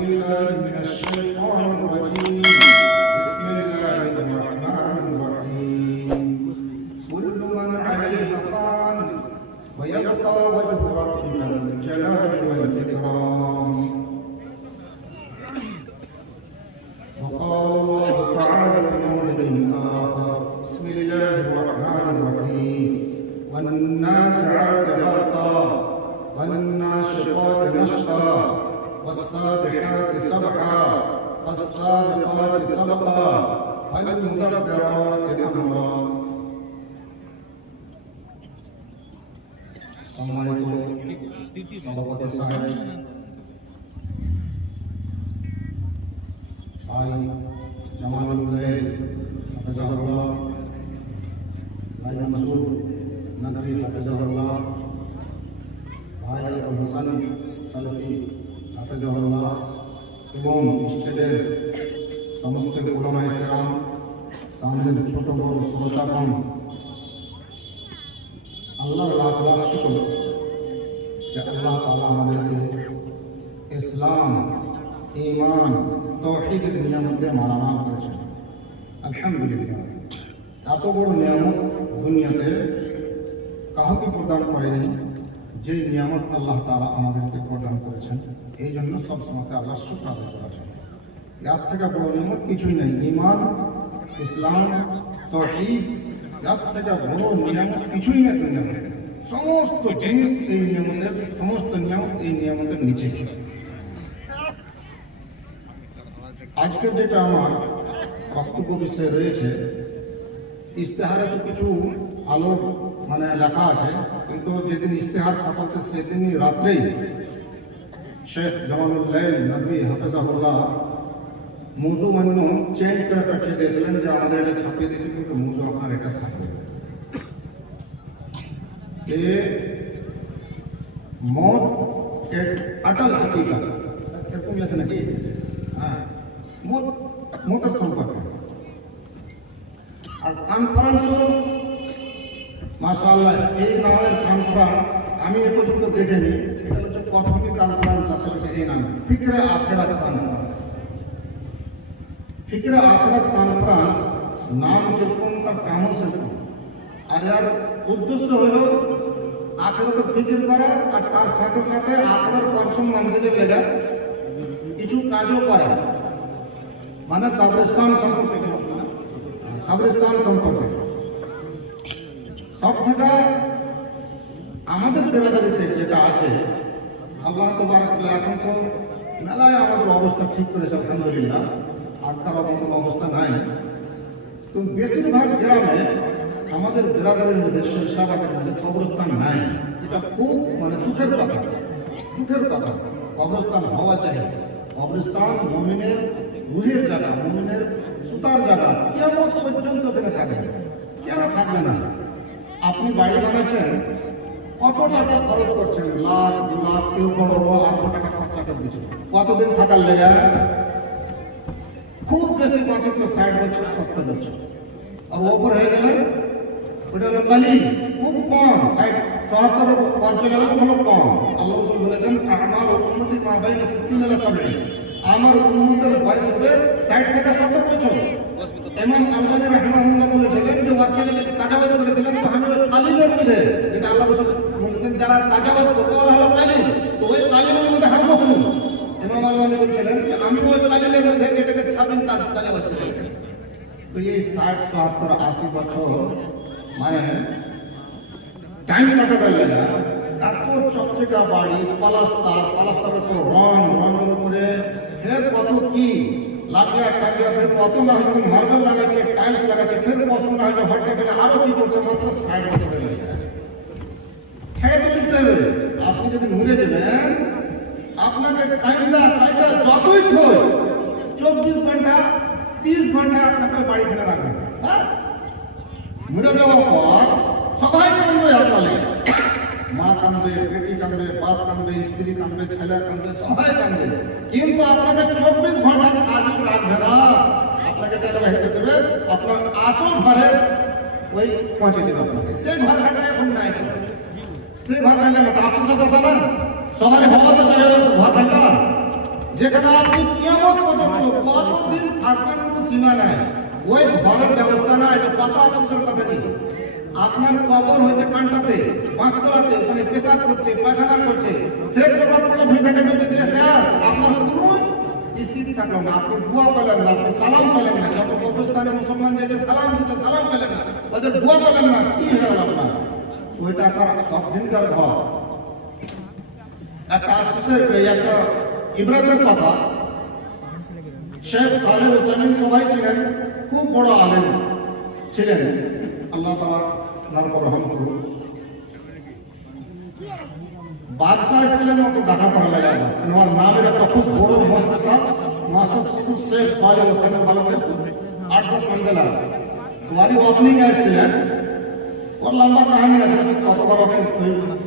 بالله من الشيطان الرجيم بسم الله الرحمن الرحيم كل من عليها فان ويبقى وجه ربك ذو الجلال والإكرام وقال الله تعالى في موضع آخر بسم الله الرحمن الرحيم والنازعات غرقا والناشطات نشطا والسابحات سبحا فالسابقات سبقا فالمدبرات أمرا সম্মানিত সভাপতি সাহেব, ভাই জামালুল্লাহ হাফেজাহুল্লাহ, ভাই মনসুর নদভী হাফেজাহুল্লাহ, ভাই আবুল হাসান সালফি হাফেজাহুল্লাহ এবং স্টেজের সমস্ত উলামায়ে কেরাম, সামনের ছোট বড় শ্রোতাগণ, আল্লাহর লাখ লাখ শুকর যে আল্লাহ তাআলা আমাদেরকে ইসলাম, ঈমান, তাওহীদের নিয়ামতে মালামাল করেছেন। আলহামদুলিল্লাহ, এত বড় নিয়ামত দুনিয়াতে কাউকে প্রদান করেনি যে নিয়ামত আল্লাহ তাআলা আমাদেরকে প্রদান করেছেন। এই জন্য সবসময় আল্লাহ শুকর আদায় করা যায়। এর থেকে বড় নিয়ামত কিছুই নেই। ঈমান, ইসলাম, তাওহীদ, এর থেকে বড় নিয়ামত কিছুই নেই দুনিয়াতে। সমস্ত জিনিস এই নিয়ামতের, সমস্ত নিয়ামত এই নিয়ামতের নিচে। আজকের যেটা আমার বক্তব্য বিষয় রয়েছে, ইস্তেহারে তো কিছু আলো লেখা আছে, কিন্তু যেদিন ইস্তেহার ছাপাচ্ছে সেদিনই রাত্রেই শেখ জামালুল্লাহ নদভী হাফেজাহুল্লাহ মৌজু চেঞ্জ করে পাঠিয়ে দিয়েছিলেন যে আমাদের এটা ছাপিয়ে দিয়েছে, কিন্তু মৌজু আপনার এটা থাকবে। মত আটাল হাকিকত এরকম আছে নাকি? হ্যাঁ, মতের সম্পর্কে। আর কনফারেন্সও মাশাআল্লাহ, এই নামের কনফারেন্স আমি এ পর্যন্ত দেখিনি। এটা হচ্ছে প্রথমই কনফারেন্স আছে হচ্ছে এই নামে, ফিকরে আখিরাত কনফারেন্স। ফিকরে আখিরাত কনফারেন্স নাম যেরকম তার কামও সেরকম। আর এর উদ্দেশ্য হলো আখিরাতের ফিকির করা, আর তার সাথে সাথে আখিরাতের পরশম মঞ্জিলের লেগে কিছু কাজও করা, মানে কবরস্থান সম্পর্কে। কবরস্থান সম্পর্কে সব থেকে আমাদের বেরাদারিতে যেটা আছে, আল্লাহ তাবারক ওয়া তাআলা এখন তো মেলায় আমাদের অবস্থা ঠিক করেছে আলহামদুলিল্লাহ, আটকার কোনো অবস্থা নাই। তো বেশিরভাগ গ্রামে আমাদের বেরাদারির মধ্যে, শেরশাবাদের মধ্যে কবরস্থান নাই। এটা খুব দুঃখের কথা, দুঃখের কথা। কবরস্থান হওয়া চাই। কবরস্থান মুমিনের রুহের জায়গা, মুমিনের সুতার জায়গা, কিয়ামত পর্যন্ত এখানে থাকবে। কেন থাকবে না? আপনি বাড়ি বানাচ্ছেন, কত টাকা খরচ করছেন, লাখ 2 লাখ, কেউ বড় বড় লাখ টাকা খরচা করে দিচ্ছেন। কতদিন থাকার লেগে? খুব বেশি 65 বছর, 70 বছর। আর ওপর হয়ে গেলে ওটা হলো কালিল, খুব কম। 60-70 পর চলে গেলে হলো কম। আল্লাহ রাসূল বলেছেন, আমার উম্মতি মা বাইনা 60 ইলা 70, আমার উম্মতের বয়স হবে 60 থেকে 70 বছর। ইমাম আলবানী রাহিমাহুল্লাহ বলেছিলেন যে ওয়াক্কালে তাজাওয়াজ করেছিলেন, তো আমি ওই কালিলের মধ্যে, যেটা আল্লাহ রাসূল বলেছেন যারা তাজাওয়াজ করবে ওরা হলো কালিল, তো ওই কালিলের মধ্যে হামলা হলো। ইমাম আলবানী বলেছিলেন যে আমি ওই কালিলের মধ্যে যেটাকে সাবিন তাজাওয়াজ করেছিলেন। তো এই 60, 70, 80 বছর টাইম কাটাবার লাগে। এত চকচকা বাড়ি, পালাস্তারের উপর রঙের উপরে ফের কত কি লাগিয়ে সাজিয়ে, ফের কত না হয়তো মার্বেল লাগাচ্ছে, টাইলস লাগাচ্ছে, ফের পছন্দ হয়েছে ঘরটা পেলে আরো কি করছে, মাত্র 60 বছরের লেগে ছেড়ে চলে যেতে হবে। আপনি যদি মরে যাবেন, আপনাকে কাইটা যতই থই 24 ঘন্টা 30 ঘন্টা আপনাকে বাড়ি ফেলে রাখবেন। বাস মরে যাওয়ার পর সবাই কাঁদবে আপনার, মা কাঁদবে, বেটি কাঁদবে, বাপ কাঁদবে, স্ত্রী কাঁদবে, ছেলে কাঁদবে, সবাই কাঁদবে। কিন্তু আপনাকে 24 ঘন্টা কাজ রাখবে না, আপনাকে টাকা হেঁটে দেবে আপনার আসল ঘরে, ওই পৌঁছে দেবে আপনাকে। সেই ঘর ঘাটা এখন নাই, সেই ঘর ঘাটা না। তো আফসোসের কথা না, সবাই হওয়া তো চাই ঘর ঘাটা। যেখানে আপনি কিয়ামত পর্যন্ত কতদিন থাকবেন কোনো সীমা নাই, ওই ঘরের ব্যবস্থা নাই। এটা কত আফসোসের কথা নেই। আপনার কবর হয়েছে কান্টাতে, পাঁচতলাতে, ওখানে পেশাব করছে, পায়খানা করছে, ফের জগৎ করে ভূমিকাটা বেঁচে দিয়ে শেষ। আপনার কোনো স্থিতি থাকলো না, আপনি দোয়া পেলেন না, আপনি সালাম পেলেন না। যখন কবরস্থানে মুসলমান যে সালাম দিচ্ছে, সালাম পেলেন না, ওদের দোয়া পেলেন না, কি হয়ে গেল আপনার? ওইটা আপনার সব দিনকার ঘর। একটা আফসোসের, একটা ইবরাতের কথা, শেখ সালেহ হোসেন সবাই ছিলেন, খুব বড় আলেম ছিলেন, আল্লাহ তাআলা নাম করে রহম করুন। বাদশাহ এসেছিলেন ওকে দেখা করা লাগে না, ওর নামের একটা খুব বড় মুআসসাসা, মুআসসাসাতুল শেখ সালেহ হোসেন বলেছেন 8-10 মঞ্জিলা। ওয়ারি ওপেনিং এসেছিলেন, ওর লম্বা কাহিনী আছে, কতবার ওকে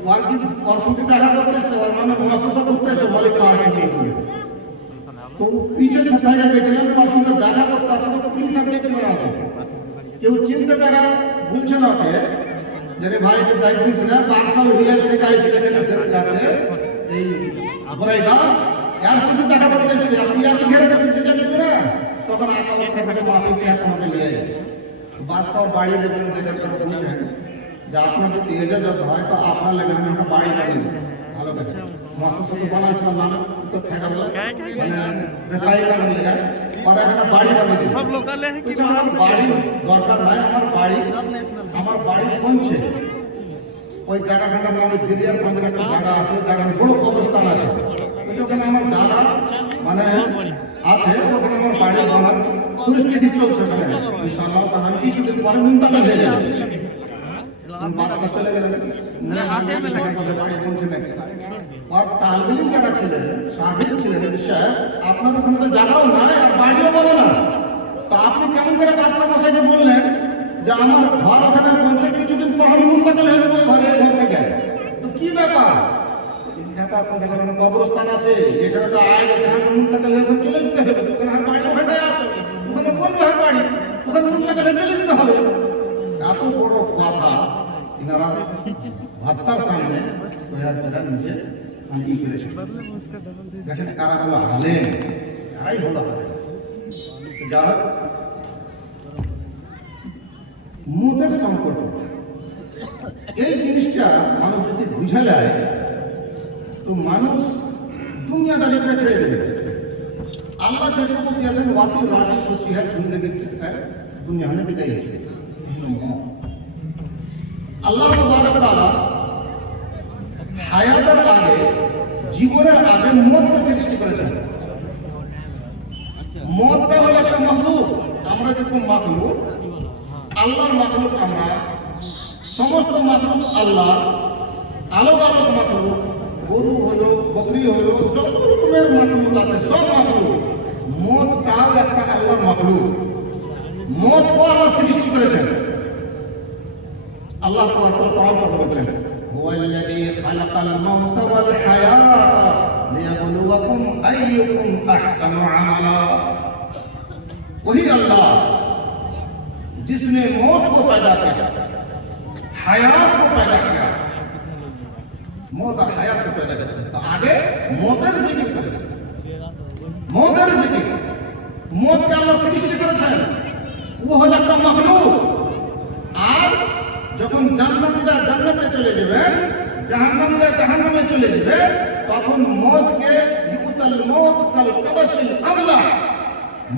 পার্টি পরশুতে দেখা করতেছে, ওর মানে মুআসসাসা করতেছে মালিক ফাহাদ। তো পিছে ছাত্রা গেছিলেন, পরশুতে দেখা করতে আসলে কি সাবজেক্ট করা হবে, কেউ চিনতে পারে বলছে না ওকে যে রে ভাই কে যাই দিস না, বাদশাহ রিয়াজ থেকে আইছে রাতে এই বরাইদা यार সাথে দেখা করতে এসেছে, আপনি আর ঘেরে বসে যেতে দিবেন না। তখন আকা ওখানে মাফি চেয়ে তোমাকে নিয়ে যায়। বাদশাহ বাড়ি দেখেন, দেখে করে বলছেন যে আপনার যদি এজাজত হয় তো আপনার লাগে আমি একটা বাড়ি বানিয়ে দেব। ভালো কথা, মুআসসাসা তো বানাইছে, নাম তো থাকা গেল রেফাই কারণে লাগে और একটা বাড়ি বানিয়ে দেব। সব লোকালে है कि বাড়ি দরকার নাই, আমার বাড়ি কোনছে ওই জায়গাটার নাম গিরিয়ার মন্দির, একটা জায়গা আছে, জায়গার বড় কবরস্থান আছে, ওখানে আমার জায়গা মানে আছে, ওখানে আমার বাড়ি বানার পরিস্থিতি চলছে। ওখানে ইনশাআল্লাহ আমি কিছুদিন পরে মুনতাকিল হয়ে যাব। বাদশা চলে গেলেন, বাড়ি পৌঁছে নাকি আর তালবিল যারা ছিলেন, সাহেব ছিলেন, সাহেব আপনার ওখানে তো জায়গাও নাই আর বাড়িও বলে না, তো আপনি কেমন করে বাদশা মশাইকে বললেন যে আমার ঘর ওখানে পৌঁছে কিছুদিন পর আমি মুনতাকিল হয়ে যাবো ঘর থেকে? তো কি ব্যাপার? কবরস্থান আছে এখানে, তো আয় জাহান্নাম মুনতাকিল হয়ে চলে যেতে হবে, ওখানে আর বাড়ি ওখানে আছে, ওখানে কোন ঘর বাড়ি, ওখানে মুনতাকিল হয়ে চলে যেতে হবে। এত বড় কথা ইনারা বাদশার সামনে নিজে আনকি করেছেন। দেখেন কারা হলো আলেম, কারাই হলো আলেম। যা মুদের সংকট, এই জিনিসটা মানুষ যদি বুঝে যায় তো মানুষ দুনিয়াদারিকে ছেড়ে দেবে। আল্লাহ যেটুকু দিয়েছেন ওয়াতি রাজি খুশি হয় জিন্দগি দুনিয়া में बिताई है। আল্লাহ তাবারক তাআলা হায়াতের আগে, জীবনের আগে মওতকে সৃষ্টি করেছেন। মওতটা হলো একটা মাখলুক, আমরা যেরকম মাখলুক, আল্লাহর মাখলুক আমরা, সমস্ত মাখলুক আল্লাহ, আলোক আলোক মাখলুক, গরু হলো, বকরি হলো, যত রকমের মাখলুক আছে সব মাখলুক। মওতটাও একটা আল্লাহর মাখলুক, মওতকে আল্লাহ সৃষ্টি করেছেন। আল্লাহ তাআলা বলেছেন হুয়াল্লাযী খালাকাল মাউতা ওয়াল হায়াতা লিয়াবলুয়াকুম আইয়ুকুম আহসানু আমালা। वही अल्लाह जिसने मौत को पैदा किया, हयात को पैदा किया, मौत और हयात को पैदा किया। तो आगे मौतेर जिक्र करें, मौतेर जिक्र, मौत के अल्लाह सृष्टि करेছেন, वो হলো একটা মাখলুক। আর যখন জান্নাতীরা জান্নাতে চলে যাবে, জাহান্নামীরা জাহান্নামে চলে যাবে, তখন মওতকে ইউতাল মওত কাল কাবাশিল আমলা,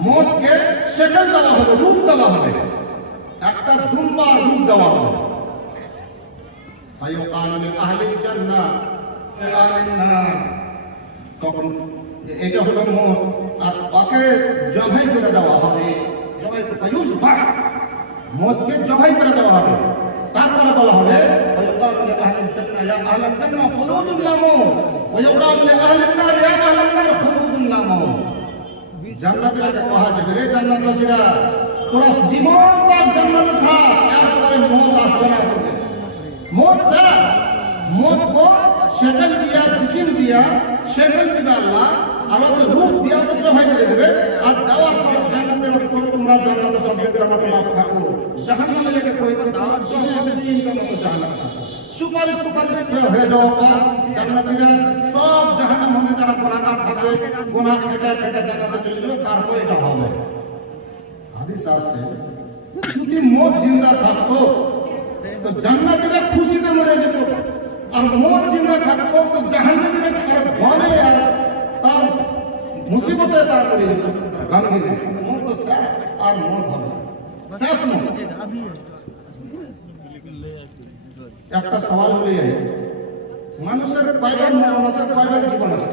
মওতকে শেকল দেওয়া হবে, রূপ দেওয়া হবে, একটা দুম্বা রূপ দেওয়া হবে। ফায়ুকালু লিআহলিল জান্নাহ ওয়া আহলিন নার, তখন এটা হলো মওত, আর তাকে জবাই করে দেওয়া হবে, জবাই ফায়ুসবাহ, মওতকে জবাই করে দেওয়া হবে। তারপরে বলা হবে ফায়ুকালু লিআহলিল জান্নাহ ইয়া আহলাল জান্নাহ খুলুদুন লা মাউত ওয়া ইউকালু লিআহলিন নার ইয়া আহলান নার খুলুদুন লা মাউত। জান্নাতীরা কহা যাবে, রে জান্নাতবাসীরা তোরা জীবন তার জান্নাতে থাক, এরপরে মওত আসবে না। মওত শেষ, মওত को शक्ल दिया, जिस्म दिया, शक्ल दिया अल्लाह, আর ওকে রূপ দিয়া ওকে জবাই করে দেবে, আর দেওয়ার পর জান্নাতের মতো তোমরা জান্নাতে সব দিনের মতো লাভ থাকো, জাহান্নামে লেগে কই করে দাও সব দিন মতো জাহান্নামে থাকো। সুপারিশ হয়ে যাওয়ার পর জান্নাতীরা সব জাহান্নাম হবে, যারা গুনাহগার থাকবে গুনাহ কেটে জান্নাতে চলে যাবে, তারপর এটা হবে। হাদিস আছে যদি মত জিন্দা থাকতো তো জান্নাতীরা খুশিতে মরে যেত, আর মত জিন্দা থাকতো তো জাহান্নামীরা তার ভয়ে আর তার মুসিবতে তার করে যেত। মত তো শেষ, আর মত হবে শেষ মত। একটা সওয়াল হলে মানুষের কয়বার মরণ আছে, কয়বার জীবন আছে?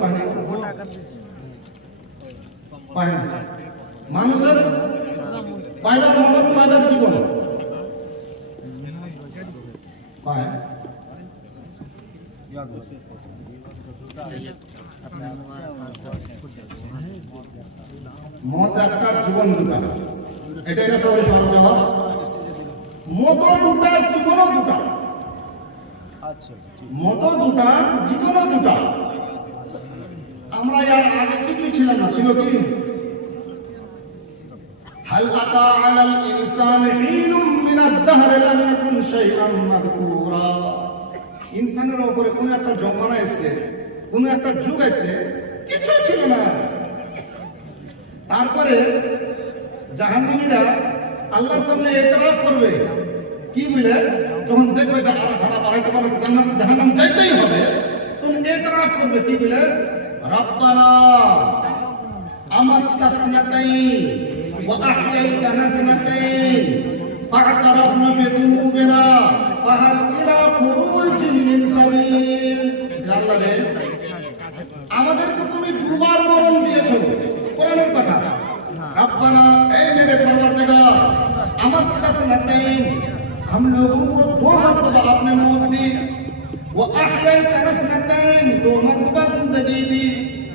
মানুষের কয়বার মরণ, কয়বার জীবন? মত একটা, জীবন দুটা, এটাই না সবাই সরব জবাব। মত দুটা, জীবনও দুটা। মত দুটা, জীবনও দুটা। আমরা এর আগে কিছু ছিলাম না, ছিল কি? হাল আতা আলাল ইনসানি হিনুম মিনাদ দাহর লাম ইয়াকুন শাইআন মাযকুরা। ইনসানের উপরে কোন একটা জমানা এসে, কোন একটা যুগ এসে কিছু ছিল না। তারপরে জাহান্নামীরা আল্লাহর সামনে ইতরাফ করবে, কি বলে? যখন দেখবে যে আর খারাপ বাড়াইতে পারে, জান্নাত জাহান্নাম যাইতেই হবে, তখন ইতরাফ করবে, কি বলে? রব্বানা আমাতনা সনাতাইন ওয়া আহইয়াইতানা সনাতাইন ফা'তারাফনা বিযুনুবিনা ফাহাল ইলা খুরুজিন মিন সাবিল। আল্লাহ রে, আমাদেরকে তুমি দুবার মরণ দিয়েছো, কোরআনের কথা। रब्बाना, ऐ मेरे परवरदिगार, अमत्ता सनतैन, हम लोगों को 2 मरतबा आपने मौत दी, वो अहयैतना सनतैन, 2 मरतबा जिंदगी दी।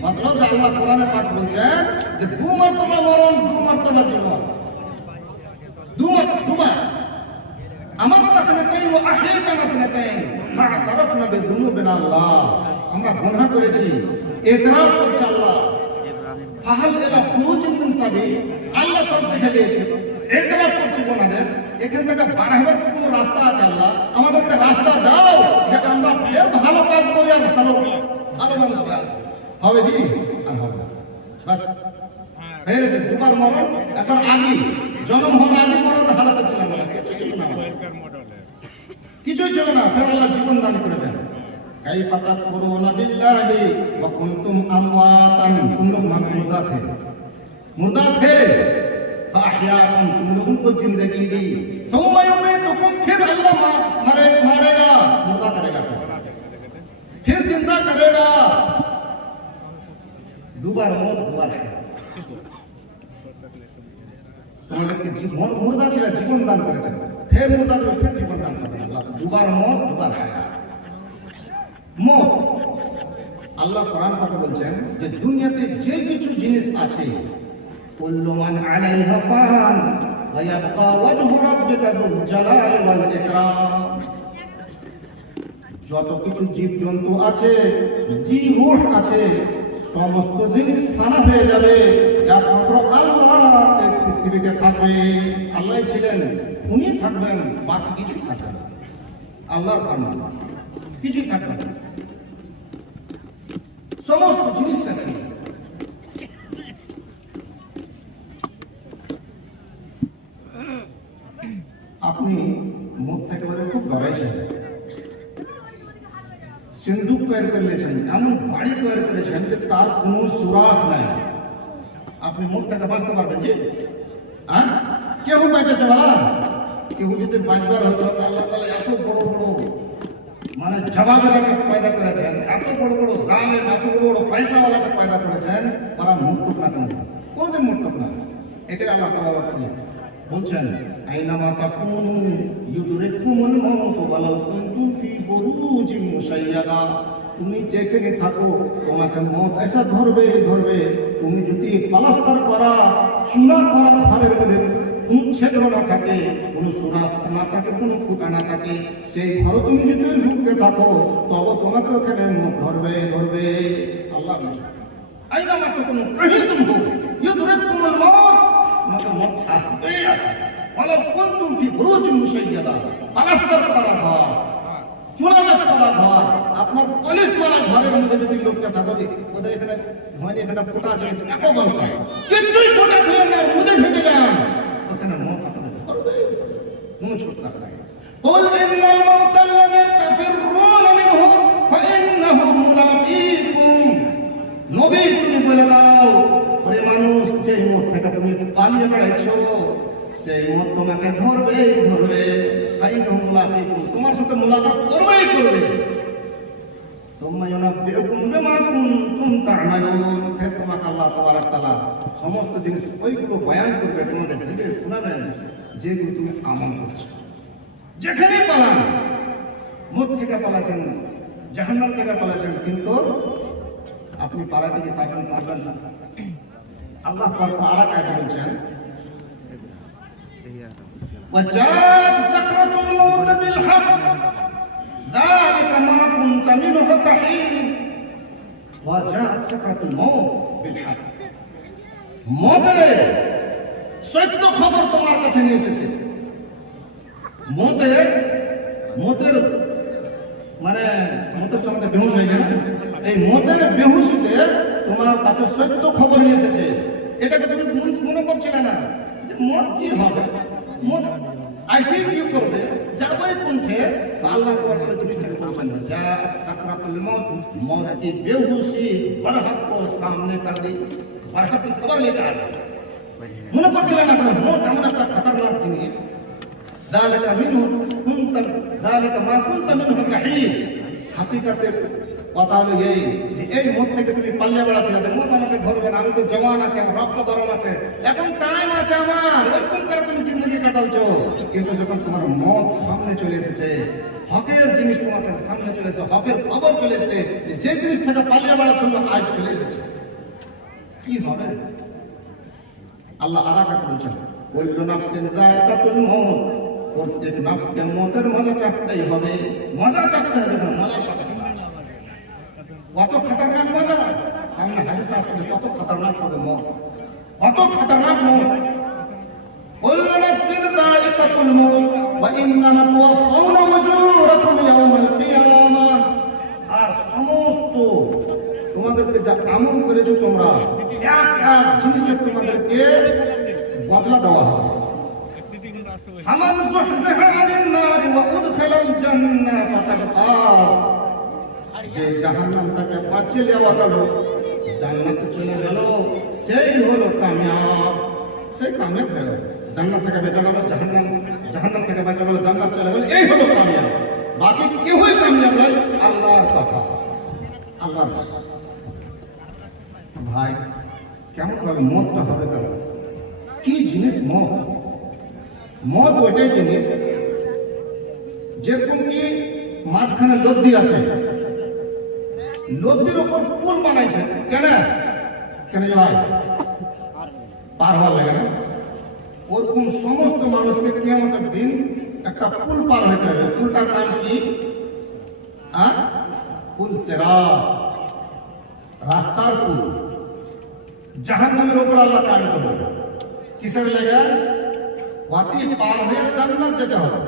मतलब अल्लाह कुराने पाक বলছেন যে 2 মর্তবা মরণ, 2 মর্তবা জীবন, 2 বার। अमत्ता सनतैन वो अहयैतना सनतैन फा'तरफना बिजुनुबिना। আল্লাহ, আমরা গুনাহ করেছি, ইতরাফ করছি আল্লাহ। ফাহাল ইলা খুরুজিন মিন সাবিল, আল্লাহ সব দেখে দিয়েছে, ইতরাফ করছি গুনাহের। এখান থেকে বাড়াবার তো কোনো রাস্তা আছে? আল্লাহ আমাদেরকে রাস্তা দাও যে আমরা ফের ভালো কাজ করি, আর ভালো মানুষ হবে। জি, আর হবে বাস হয়ে গেছে। দুবার মরণ, একবার আগে জন্ম হওয়ার আগে মরণ হারাতে ছিলাম না, কিছুই ছিল না। ফের আল্লাহ জীবন দান করেছেন। কাইফা তাকফুরুনা বিল্লাহি ওয়া কুনতুম আমওয়াতান, तुम लोग मुर्दा थे फाहयाकुम, तुम लोगों को जिंदगी दी। सुम्मा युमीतुकुम, फिर अल्लाह मारेगा, मुर्दा करेगा, फिर जिंदा करेगा। দুবার মত, দুবার তোমাদেরকে মুর্দা ছিল, জীবন দান করেছেন, ফের মুর্দা দেবে, ফের জীবন দান করবেন আল্লাহ। দুবার মত, দুবার মত। আল্লাহ কোরআন পাকে বলছেন যে দুনিয়াতে যে কিছু জিনিস আছে, কুল্লু মান আলাইহা ফান ওয়া ইয়াবকা ওয়াজহু রাব্বিকা যুল জালালি ওয়াল ইকরাম। যত কিছু জীবজন্তু আছে, রূহ আছে, সমস্ত জিনিস ফানা হয়ে যাবে, একমাত্র আল্লাহ এই পৃথিবীতে থাকবে। আল্লাহ ছিলেন, উনি থাকবেন, বাকি কিছু থাকবে না। আল্লাহর ফরমান, কিছুই থাকবে না, সমস্ত জিনিস শেষ। আপনি মুখ থেকে বলে খুব ডরাইছেন, সিন্ধুক তৈরি করে নিয়েছেন, এমন বাড়ি তৈরি করেছেন যে তার কোনো সুরাখ নাই। আপনি মুখ থেকে বাঁচতে পারবেন? যে কেউ বেঁচেছে বলা, কেউ যদি বাঁচবার হতো, আল্লাহ তাআলা এত বড় বড় মানে জবাবের আগে পয়দা করেছেন, এত বড় বড় জালেম, এত বড় বড় পয়সাওয়ালাকে পয়দা করেছেন, ওরা মুক্ত না কেন? কোনদিন মুক্ত না। এটাই আল্লাহ তাআলা বলছেন, আইনামা তাকুনু ইউদরিকুমুল মাউত ওয়ালাউ কুনতুম ফি বুরুজিন মুশাইয়াদা। তুমি যেখানে থাকো তোমাকে মত এসে ধরবে। তুমি যদি প্লাস্টার করা, চুনা করা ঘরের মধ্যে কোন ছিদ্র না থাকে, কোন সুরাখ না থাকে, কোন ফুটা না থাকে, সেই ঘরে তুমি যদি ঢুকতে থাকো, তবে তোমাকে ওখানে মত ধরবে। আল্লাহ বলছেন, আইনামা তাকুনু কাহি তুম হো ইউদরিকুমুল মাউত, তোমাকে মত আসবেই আসবে। ওয়ালাউ কুনতুম ফি বুরুজিন মুশাইয়াদা, প্লাস্টার করা ঘর, চুনাগাছ করা ঘর, আপনার পলিশ মারা ঘরের মধ্যে যদি লোকটা থাকবে, ওদের এখানে হয়নি, এখানে ফোটা আছে, এত বলতে কিচ্ছুই ফোটা ধুয়ে না, মধ্যে ঢুকে যান, ওখানে মত আপনাদের করবে, কোনো ছোটখাটো নাই। قل إن الموت الذي تفرون منه فإنه ملاقيكم। নবী তুমি বলে দাও, ওরে মানুষ, যে মত থেকে তুমি পালিয়ে বেড়াইছো, সেই মত তোমাকে ধরবে ধরবে, ফাইনাহু মুলাকীকুম, তোমার সাথে মুলাকাত করবেই করবে। সুম্মা ইউনাব্বিউকুম বিমা কুনতুম তা'মালুন, ফির তোমাকে আল্লাহ তাবারক তাআলা সমস্ত জিনিস ওইগুলো বয়ান করবে, তোমাদের দিকে শোনাবেন যেগুলো তুমি আমল করছো। যেখানে পালান, মত থেকে পালাচ্ছেন, জাহান্নাম থেকে পালাচ্ছেন, কিন্তু আপনি পালাতে কি পারবেন না। আল্লাহ পাক আরেক আয়াতে বলছেন, وجاءت سكرة الموت بالحق ذلك ما كنت منه تحيد। وجاءت سكرة الموت بالحق, মতের সত্য খবর তোমার কাছে নিয়ে এসেছে। মতের মানে মতের সঙ্গে বেহুশ হয়ে যায় না, এই মতের বেহুশিতে তোমার কাছে সত্য খবর নিয়ে এসেছে। এটাকে তুমি মনে করছিলে না যে মত কি হবে, মত আইসি কি করবে, যাবে কোনঠে, আল্লাহ তোমার করে তুমি থেকে বলছেন যা সাকরাতুল মউত, मौत की बेहोशी बरहक को सामने कर दी, बरहक की खबर लेकर आ गई। মনে করছিলেন না মত এমন একটা খতরনাক জিনিস, ذلك منه كنت ذلك ما كنت منه تحيد। হাকিকতে কথা হলো এই যে এই মত থেকে তুমি পালিয়ে বেড়াচ্ছিলে, যে মত আমাকে ধরবে না, আমি তো জওয়ান আছে, আমার রক্ত গরম আছে, এখন টাইম আছে আমার, এরকম করে তুমি জিন্দগি কাটালছো। কিন্তু যখন তোমার মত সামনে চলে এসেছে, হকের জিনিস তোমার সামনে চলে এসেছে, হকের খবর চলে এসেছে, যে জিনিস থেকে পালিয়ে বেড়াচ্ছিল আজ চলে এসেছে, কি হবে? আল্লাহ আরাকা বলছেন, কুল্লু নাফসিন যায়কাতুল মউত, প্রত্যেক নফসকে মতের মজা চাকতেই হবে। মজা চাকতে হবে, মজার কথা কত খতরনাক মজা, সামনে হাদিস আসছে কত খতরনাক হবে মত, কত খতরনাক মত। কুল্লু নাফসিন যায়কাতুল মউত ওয়া ইন্নামা তুওয়াফাউনা উজুরাকুম ইয়াওমাল কিয়ামাহ। আর সমস্ত তোমাদেরকে যা আমল করেছো তোমরা, এক এক জিনিসের তোমাদেরকে বদলা দেওয়া হবে। ফামান যুহযিহা আনিন নারি ওয়া উদখিলাল জান্নাহ ফাকাদ ফাজ। যে জাহান্নাম থেকে বাঁচিয়ে দেওয়া গেল, জান্নাতে চলে গেল, সেই হলো কামিয়াব, সেই কামিয়াব হয়ে গেল। জান্নাত থেকে বেঁচে গেল, জাহান্নাম থেকে বেঁচে গেল, জান্নাত চলে গেল, এই হলো কামিয়াব। বাকি কেউই কামিয়াব নয়, আল্লাহর কথা, আল্লাহর কথা। ভাই কেমন ভাবে মতটা হবে, তাহলে কি জিনিস মত? মত ওইটাই জিনিস যেরকম কি মাঝখানে লদ্দি আছে, লদ্দির উপর পুল বানাইছে, কেন কেন যে ভাই পার হওয়ার লাগে না, ওরকম সমস্ত মানুষকে কিয়ামতের দিন একটা পুল পার হইতে হবে। পুলটার নাম কি? পুল সিরাত, রাস্তার পুল। জাহান্নামের উপর আল্লাহ কায়েম করবে, কিসের লেগে? ওয়াতি পার হয়ে জান্নাত যেতে হবে,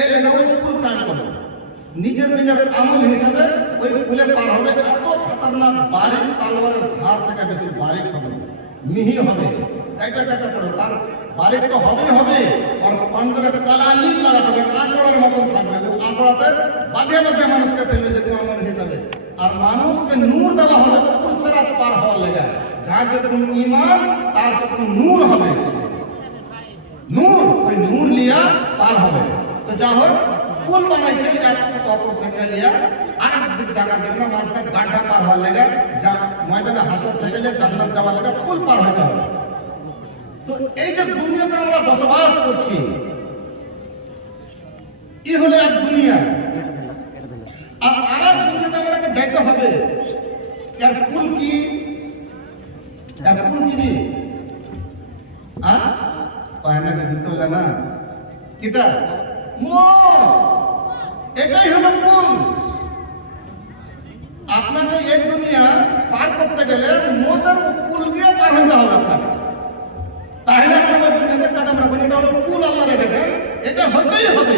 এই লেগে ওই পুল কায়েম করবে। নিজের আমল হিসাবে ওই পুলে পার হবে। এত খতরনাক, বারিক তলোয়ারের ধার থেকে বেশি বারিক হবে, মিহি হবে, কাটা কাটা করে। তার বারিক তো হবেই হবে, আর পাঞ্জরে কালালি লাগাতে হবে, আঁকড়ার মতন থাকবে, আঁকড়াতে বাঁধিয়ে বাঁধিয়ে মানুষকে ফেলবে যেত আমল হিসাবে। আর মানুষকে নূর দেওয়া হবে পুল সিরাত পার হওয়ার লেগে। যার যেরকম ঈমান তার সেরকম নূর হবে, নূর, ওই নূর লিয়া পার হবে। তো যা হোক, পুল বানাইছে এক অপর থেকে লিয়া আরেক দিক জায়গা যেন মাঝখানে গাড্ডা পার হওয়ার লেগে, যা ময়দানে হাসর থেকে জান্নাত যাওয়ার লেগে পুল পার হইতে হবে। তো এই যে দুনিয়াতে আমরা বসবাস করছি, ই হলো এক দুনিয়া, আর আরেক দুনিয়াতে আমাদেরকে যাইতে হবে। এর পুল কি? এর পুল কি জি? পায়না যে বুঝতে পারলে না কিটা? এটাই হলো পুল। আপনাকে এই দুনিয়া পার করতে গেলে মতের পুল দিয়ে পার হতে হবে আপনাকে, তাহলে আমরা দুনিয়াতে কাদম রাখবেন। এটা হলো পুল আল্লাহ রেখেছেন, এটা হতেই হবে,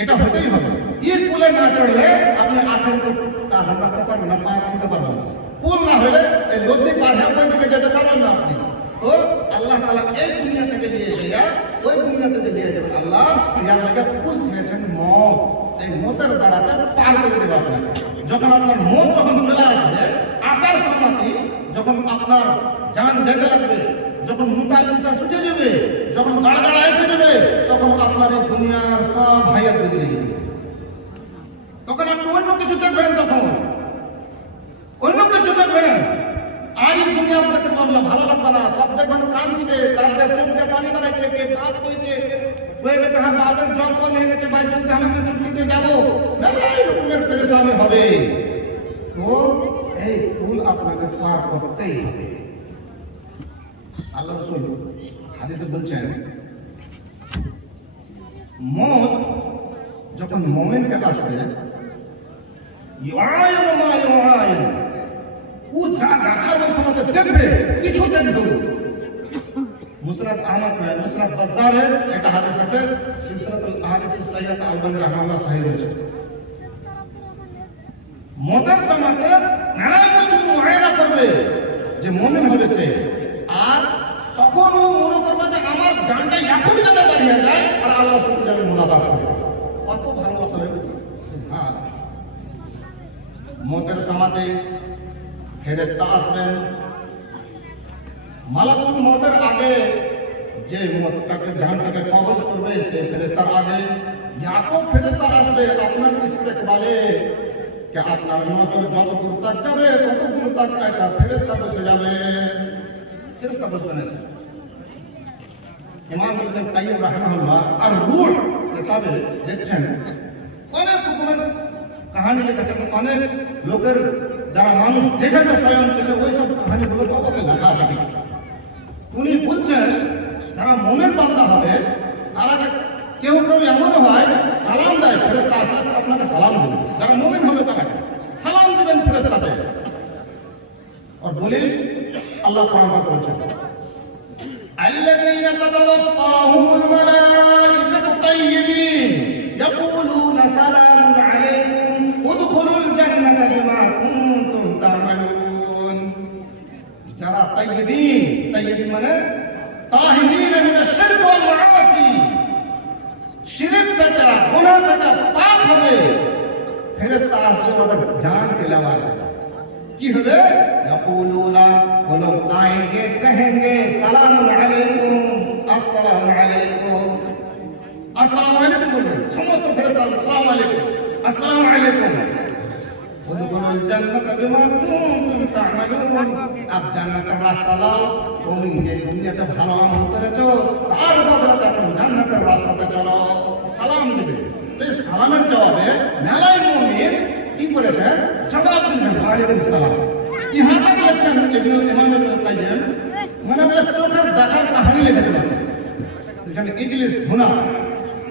এটা হতেই হবে। রাখতে পারবেন না, পা রাখতে পারবেন না। পুল না হলে এই নদী পার হয়ে ওই দিকে যেতে পারবেন না আপনি। তো আল্লাহ তাআলা এই দুনিয়া থেকে নিয়ে এসে ওই দুনিয়াতে যে নিয়ে যাবেন আল্লাহ, আপনাকে পুল দিয়েছেন মত। এই মতের দ্বারাতে পার করে দেবে আপনাকে। যখন আপনার মত যখন চলে আসবে, আসার সময়তে যখন আপনার জান যেতে লাগবে, যখন মোটা নিঃশ্বাস উঠে যাবে, যখন গাড়গাড়া এসে যাবে, তখন আপনার এই দুনিয়ার সব হায়াত বদলে যাবে। তখন আপনি অন্য কিছু দেখবেন, তখন অন্য কিছু দেখবেন। আর এই দুনিয়া দেখতে পারবেন ভালো লাগবে না, সব দেখবেন কাঁদছে, কাঁদতে চোখ দিয়ে পানি বেড়াচ্ছে, কে বাপ হয়েছে, হয়ে গেছে হ্যাঁ বাপের জব কম হয়ে গেছে, ভাই চলতে আমাকে ছুটিতে যাবো, এই রকমের পেরেশানি হবে। তো এই ফুল আপনাকে পার করতেই হবে। আল্লাহ রাসূল হাদিসে বলছেন, মত যখন মুমিনকে আসবে, ইউআইন মা ইউআইন, ও যা দেখার ওই সময়তে দেখবে, কিছু দেখবে। মুসনাদ আহমদ है, মুসনাদ বাজ্জার है, একটা হাদিস আছে, সিলসিলাতুল আহাদিস সহিহ আলবানী রাহমাহুল্লাহ সহিহ রয়েছে। মতের সময়তে নানা কিছু মুআয়না করবে যে মুমিন হবে সে, আর তখন ও মনে করবে যে আমার জানটা এখনই যেন বাড়িয়ে যায় আর আল্লাহর সাথে যাবে মুলাকাত হবে। কত ভালোবাসা হবে সুবহান। মতের সময়তে ফেরেশতা আসবেন। মালাকুল মতের আগে যে মতটাকে জানটাকে কবজ করবে, সে ফেরেশতার আগে ইয়াকুব ফেরেশতা আসবে আপনার ইস্তেকবালে, कि আপনার নজর যত দূর তক যাবে তত দূর তক ऐसा ফেরেশতা বসে যাবে, ফেরেশতা বসবেন ऐसा। ইমাম ইবনে কাইয়িম রাহিমাহুল্লাহ আর রূহ কিতাবে লিখছেন, অনেক রকমের কাহিনী লিখেছেন, অনেক লোকের যারা মানুষ দেখেছে স্বয়ং চলে ওই সব কাহিনীগুলো কবরে লেখা আছে। উনি বলছেন যারা মুমিন বান্দা হবে তারা কেউ কেউ এমন হয় সালাম দেয়, ফেরেশতা আসলে আপনাকে সালাম দেবে। যারা মুমিন হবে তারা সালাম দেবেন ফেরেশতাকে। আর দলিল আল্লাহ কোরআন পাক বলেছেন, আল্লাযীনা তাতাওয়াফাহুমুল মালাঈকাতু তাইয়্যিবিন ইয়াকুলুনা সালামুন আলাইকুম উদখুলুল জান্নাতা বিমা কুনতুম তা'মালুন। যারা তাইয়্যিবিন, তাইয়্যিবিন মানে তাহিরিন মিনাশ শিরক ওয়াল মাআসি, শিরক থেকে গুনাহ থেকে পাক হবে, ফেরেশতা আসলে ওদের জান কে লাওয়া কি হবে, ইয়াকুলুনা वो लोग आएंगे कहेंगे सलाम अलैकुम, अस्सलाम अलैकुम, अस्सलाम अलैकुम बोलবেন সমস্ত ফেরেশতা আসসালামু আলাইকুম, আসসালামু আলাইকুম। উদখুলুল জান্নাতা বিমা কুনতুম তা'মালুন, আপ জান্নাতের রাস্তা দাও, তুমি যে দুনিয়াতে ভালো আমল করেছো তার বদলে তুমি জান্নাতের রাস্তাতে চলো। সালাম দিবে। তো এই সালামের জবাবে মেলাই মুমিন কি করেছে, জবাব দিলেন ওয়ালাইকুম সালাম। ইহা তক লিখছেন ইমাম ইবনে কাইয়িম, মানে বলে চোখের দেখার কাহিনী লিখেছেন এখানে, ইজলিস হুনা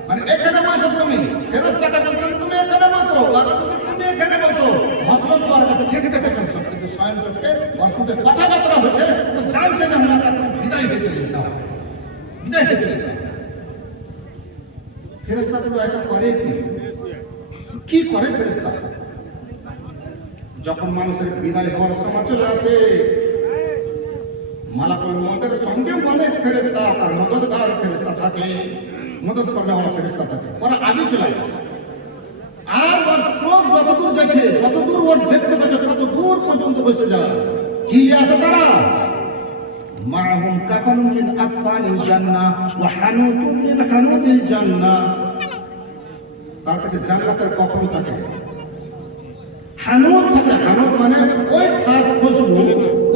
মানে এখানে বসো তুমি, ফেরেশতাকে বলছেন তুমি এখানে বসো, আর তুমি এখানে বসো, মতলব তো আর থেকে পেছন সব কিছু স্বয়ং চোখে অসুদে কথাবার্তা হচ্ছে, তো জানছে যে আমরা বিদায় হয়ে চলে যেতাম, বিদায় হয়ে চলে যেতাম। ফেরেশতা তো ऐसा করে কি করে ফেরেশতা? যখন মানুষের বিদায় হওয়ার সময় চলে আসে, মালাকুল মউতের সঙ্গে অনেক ফেরেশতা, তার মদদগার ফেরেশতা থাকে, মদদ করনেওয়ালা ফেরেশতা থাকে, ওরা আগে চলে আসে। আর ওর চোখ যতদূর যাচ্ছে, যতদূর ওর দেখতে পাচ্ছে তত দূর পর্যন্ত বসে যায়। কি আসে তারা? মাহুম কাফান মিন আকফানিল জান্নাহ ওয়া হানুতুন মিন হানুতিল জান্নাহ, তার কাছে জান্নাতের কফন থাকে, হানুত থাকে। হানুত মানে ওই খাস খুশবু,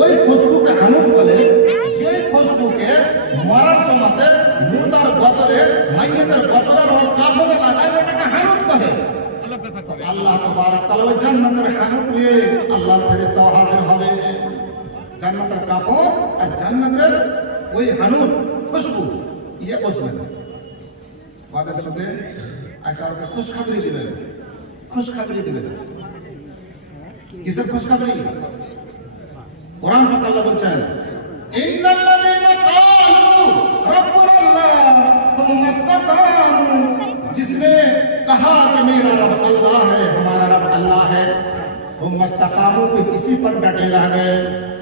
ওই খুশবুকে হানুত বলে। সেই খুশবুকে মরার সময়তে মুর্দার গতরে, মাইয়িতের গতরে ওর কাফনে লাগায়, ওটাকে হানুত বলে। আল্লাহ তাবারক তাআলা ওই জান্নাতের হানুত নিয়ে আল্লাহর ফেরেশতা হাজির হবে। জান্নাতের কাপড় আর জান্নাতের ওই হানুত খুশবু ইয়ে বসবেন, ওদের সাথে আইসা ওকে খুশখবরি দিবেন, খুশখবরি দিবেন। কিসের খুশখবরি? কোরআন পাক আল্লাহ বলছেন, ইন্নাল্লাযীনা ক্বালু রাব্বুনাল্লাহ সুম্মা ইসতাকামু, जिसने कहा कि मेरा रब अल्लाह है, हमारा रब अल्लाह है, तुम मस्तकामों फिर इसी पर डटे रह गए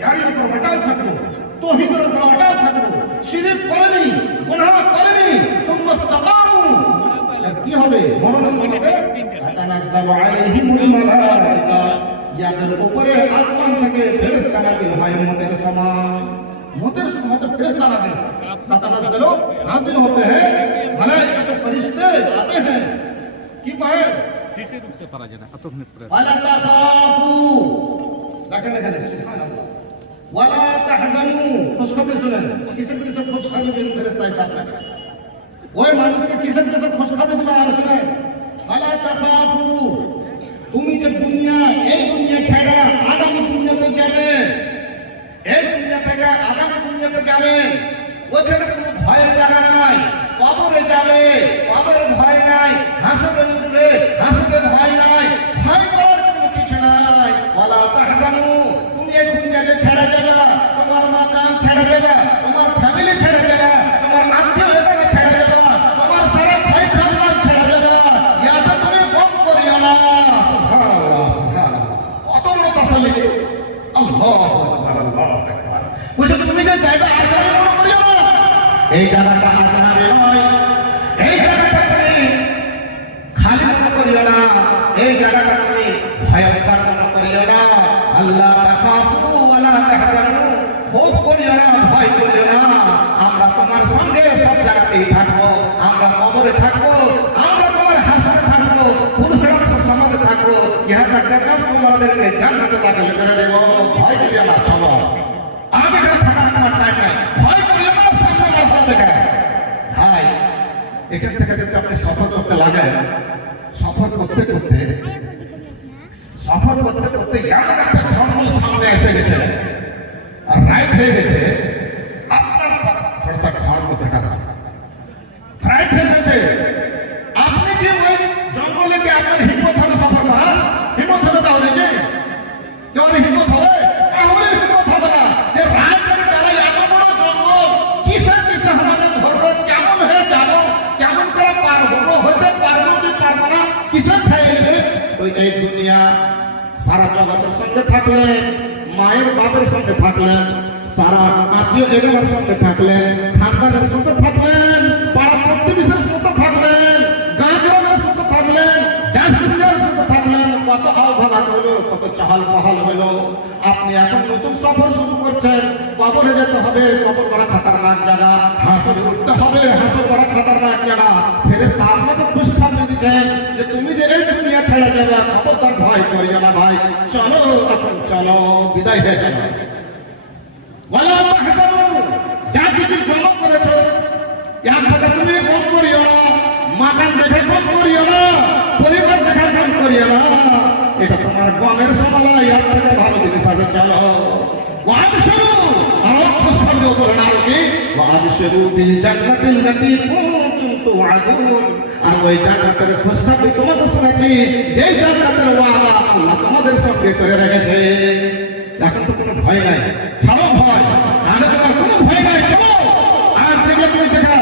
यारी ऊपर बटाल থাকবো तौहीদের উপর বটাল থাকবো শিরক করেনি গুনাহ করেনি तुम मस्तकामू কি হবে মরণের সময় তাতানাজ্জালু আলাইহিমুল মালায়েকা ইয়াদের উপরে আসমান থেকে ফেরেশতা নাযিল হয় মতের সময় ফেরেশতা नाज़िल ततनज़्ज़लु नाज़िल होते हैं मलाइका तो फरिश्ते आते हैं की कहे सीटे रुकते पारा जाए अत में वला तखाफू देखें सुभान अल्लाह वला तहज़नु खुशखबरी सुनें किसे खुशखबरी देने फरिश्ता हिसाब में ওই মানুষকে কিসে খুশখবরি দিবা আসলে वला तखाफू তুমি যে দুনিয়া এই দুনিয়া ছেড়ে আগামী দুনিয়াতে যাবে এই দুনিয়া থেকে আগামী দুনিয়াতে যাবে ওখানে কোনো ভয়ের জায়গা নাই কবরে যাবে কবরে ভয় নাই হাসরে উঠবে হাসরে ভয় নাই ভয় করার কোনো কিছু নাই ওয়ালা তাহজানু তুমি এই দুনিয়াতে ছেড়ে যাবে তোমার মাকান ছেড়ে যাবে তোমার ফ্যামিলি ছেড়ে যাবে তোমার আত্মীয় এখানে ছেড়ে যাবে তোমার সারা ভাই খানদান ছেড়ে যাবে ইয়াতে তুমি গম করিও না সুবহানাল্লাহ সুবহানাল্লাহ কত বড় তাসাল্লি আল্লাহু আকবার আল্লাহু আকবার বুঝো তুমি যে জায়গা আজারি মনে করিও না এই জায়গাটা আজারি নয় এই জায়গাটা তুমি খালি মনে করিও না এই জায়গাটা তুমি ভয়ঙ্কর মনে করিও না আল্লাহ তাখাফু ওয়ালা তাহজানু খুব করিও না ভয় করিও না আমরা তোমার সঙ্গে সব জায়গাতেই থাকবো আমরা কবরে থাকবো আমরা তোমার হাসরে থাকবো পুরুষের সমাজে থাকবো ইহা তক তোমাদেরকে জান্নাতে দাখিল করে দেব ভয় করিও না চলো আগে থাকার তোমার টাইম নাই ভয় করিও না সামনে মাথা দেখে ভাই এখান থেকে যদি আপনি সফর করতে লাগেন সফর করতে করতে এমন একটা জঙ্গল সামনে এসে গেছে আর রাইট হয়ে গেছে আপনার ফরসাক সাউন্ড করতে কথা রাইট হয়ে গেছে আপনি কি ওই জঙ্গলে কি আপনার হিম্মত হবে সফর করার হিম্মত হবে তাহলে যে কেউ হিম্মত হবে তাহলে হিম্মত হবে না যে রাইটের বেলায় এত বড় জঙ্গল কিসে আমাদের ধরবো কেমন হয়ে যাবো কেমন করে পার হবো হইতে পারবো কি পারবো না কিসে খেয়ে নেবে ওই এই দুনিয়া সারা জগতের সঙ্গে থাকলেন মায়ের বাপের সঙ্গে থাকলেন সারা আত্মীয় এলাকার সঙ্গে থাকলেন খানদানের সঙ্গে থাকলেন পাড়া প্রতিবেশীর সঙ্গে থাকলেন গাঁ গ্রামের সঙ্গে থাকলেন দেশ দুনিয়ার সঙ্গে থাকলেন কত আহ্বান হলো কত চাহাল পাহাল হলো আপনি এখন নতুন সফর শুরু করছেন কবরে যেতে হবে কবর বড় খতরনাক জায়গা হাসরে উঠতে হবে হাসর বড় খতরনাক জায়গা ফেরেশতা আপনাকে খুশখবরি দিচ্ছেন যে তুমি যে এই দুনিয়া ছেড়ে যাবে খবরদার ভয় করিও না ভাই চলো এখন চলো বিদায় হয়ে যাবে ওয়ালা তাহজানু যা কিছু জন্ম করেছো ইয়ার থেকে তুমি কম করিও না মাকান দেখে কম করিও না পরিবার দেখে কম করিও না এটা তোমার গমের সময় ইয়ার থেকে ভালো জিনিস আছে চলো ওয়াবশিরু আর খুশখবরি বলেন আর কি ওয়াবশিরু বিল জান্নাতিল লাতী কুনতুম তুআদুন আর ওই জান্নাতের খুশখবরি তোমাদের শোনাচ্ছি যে জান্নাতের ওয়াদা আল্লাহ তোমাদের সঙ্গে করে রেখেছে এখন তো কোনো ভয় নাই ছাড়ো ভয় আগে তোমার কোনো ভয় নাই চলো আর যেগুলো তুমি দেখা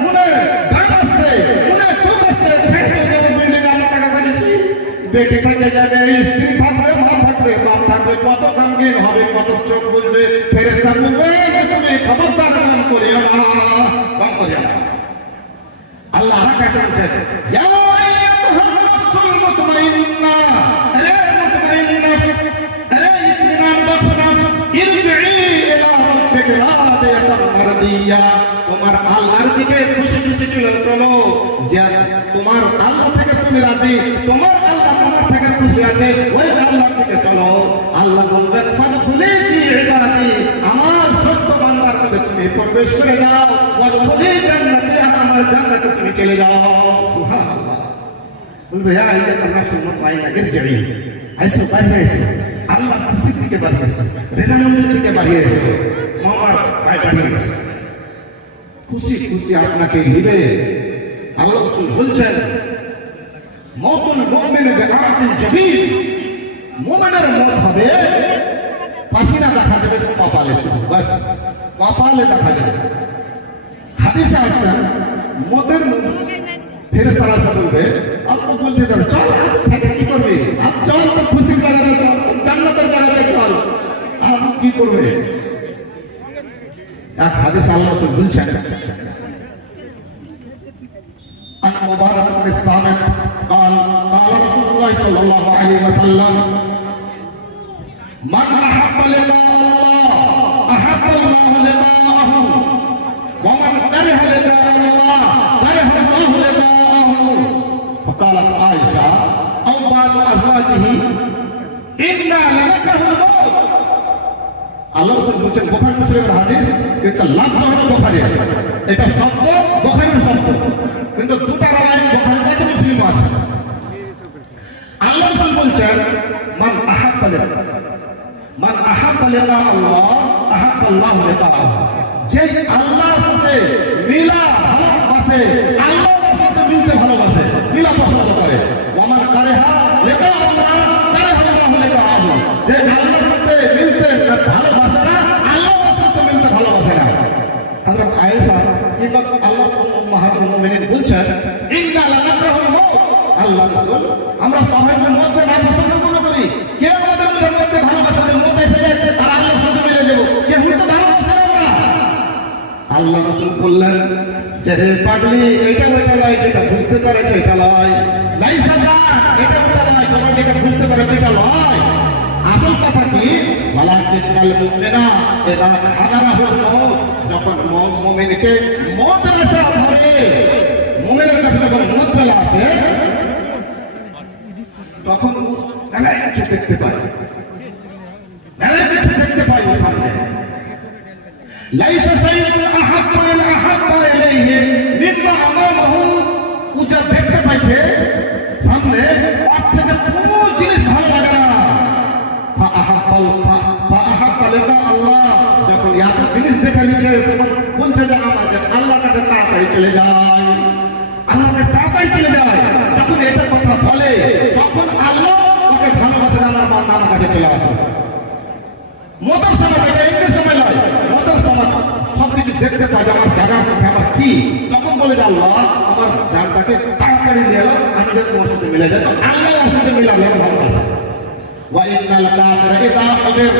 মনে গান আসছে মনে তুম আসছে ছেড়ে চলে যাবে বিল্ডিং আলো টাকা পেয়েছি বেটি থেকে যাবে স্ত্রী থাকবে মা থাকবে বাপ থাকবে কত গমগীন হবে কত চোখ বুঝবে ফেরেশতা বলবে তুমি খবরদার কম করিও না কম করিও না আল্লাহ রাখাতে বলছে ইয়া আইয়ুহান নাফসুল মুতমাইন্না রে মুতমাইন্না রে ইতমিনান বখশ নফস ইরজিই ইলা রাব্বিকা রাদিয়াতান মারদিয়া তোমার আল্লাহর দিকে খুশি খুশি চলো যে তোমার আল্লাহ থেকে তুমি রাজি তোমার আল্লাহ তোমার থেকে খুশি আছে ওই আল্লাহর দিকে চলো আল্লাহ বলবেন ফাদখুলি ফি ইবাদি আমার সত্য বান্দার মধ্যে তুমি প্রবেশ করে যাও ওয়াদখুলি জান্নাতি আমার জান্নাতে তুমি চলে যাও সুবহানাল্লাহ বলবে ইয়া আইয়াতুন নাফসুল মুতমাইন্না ইরজিই আইসো বাইরে আইসো আল্লাহ খুশির দিকে বাড়িয়েছে রেজাল্টের দিকে বাড়িয়েছে মামার ভাই বাড়িয়েছে খুশি খুশি আপনাকে নিবে আল্লাহ রাসূল বলছেন মওতুল মুমিন বিআতিল জাবিল মুমিনের মত হবে পাসিনা দেখা যাবে কপালে শুধু বাস কপালে দেখা যাবে হাদিসে আছে মতের ফেরেশতারা বলবে আপনি বলতে দাও চল কি করবে আপ চল তো খুশি লাগবে তো করবে? এক হাদিস আল্লাহ রাসূল বলছেন, আন মুবারাক বিন সামিত قال قال رسول الله صلى الله عليه وسلم من احب لقاء الله احب الله لقاءه ومن كره لقاء الله كره الله لقاءه. فقالت عائشة أو بعض أزواجه إنا لنكره الموت. আল্লাহ রাসূল বলেন, বুখারী মুসলিমের হাদিস, এটা লফজ হলো বুখারী, এটা শব্দ বুখারীর শব্দ, কিন্তু দুটো রাওয়ায়াত বুখারীর কাছে মুসলিম আছে। আল্লাহ রাসূল বলেন, মান আহাব্বা লিকা আল্লাহ আহাব্বা আল্লাহু লিকাআহু। যে আল্লাহর সাথে মিলা ভালোবাসে, আল্লাহর সাথে মিলতে ভালোবাসে, মিলা পছন্দ করে, ওয়ামান কারাহা লিকা আল্লাহ কারাহা আল্লাহু লিকাআহু। যে আল্লাহর সাথে মিলতে ভালোবাসে না, আল্লাহর সাথে মিলতে ভালোবাসে না। হযরত আয়েশা ইমাম আল্লাহ উম্মাহাতুল মুমিনিন বলছেন, ইন্না লানাকরাহুল মাউত। আল্লাহ রাসূল, আমরা সবাই মরতে না পছন্দ করি, কেউ আমাদের মধ্যে ভালোবাসে না, মত এসে যায় আর আল্লাহর সাথে মিলে যাব, কেউ তো ভালোবাসে না। আল্লাহ রাসূল বললেন যে হে পাগলি, এটা ওটা নয়, যেটা বুঝতে পেরেছে এটা নয়, লাইসা যা, এটা ওটা নয়, তোমরা যেটা বুঝতে পেরেছে এটা নয়। আসল কথা কি, ওয়ালাকিনাল মুমিনা ইযা হাদারাহুল মাউত, যখন মুমিনকে মওতের আশা ধরে, মুমিনের কাছে যখন মওত চলে আসে, তখন মেলায় কিছু দেখতে পায়, মেলায় কিছু দেখতে পায় ওর সামনে। লাইসা শাইউন আহাব্বা ইলাইহি মিম্মা আমামাহু। ও যা দেখতে পাইছে সামনে, ওর থেকে কোনো জিনিস ভালো লাগে না। ফাআহাব্বা লিকা আল্লাহ, যখন এত জিনিস দেখে নিচ্ছে, তখন বলছে যে আমাদের আল্লাহর কাছে তাড়াতাড়ি চলে যায়, আল্লাহর কাছে তাড়াতাড়ি চলে যায়। যখন এটা কথা বলে, তখন আল্লাহ ওকে ভালোবাসে, আমার বান্দা আমার কাছে চলে আসে। মতের সময়, এটা এমনি সময় নয়, মতের সময় সবকিছু দেখতে পাই যে আমার জায়গার মধ্যে আমার কি, তখন বলে যে আল্লাহ আমার জানটাকে তাড়াতাড়ি নিয়ে এলো, আমি যেন তোমার সাথে মিলে যাই, আল্লাহ ওর সাথে মিলালে আমার ভালোবাসে। ওয়াইন্নাল কাফিরা ইযা হাদির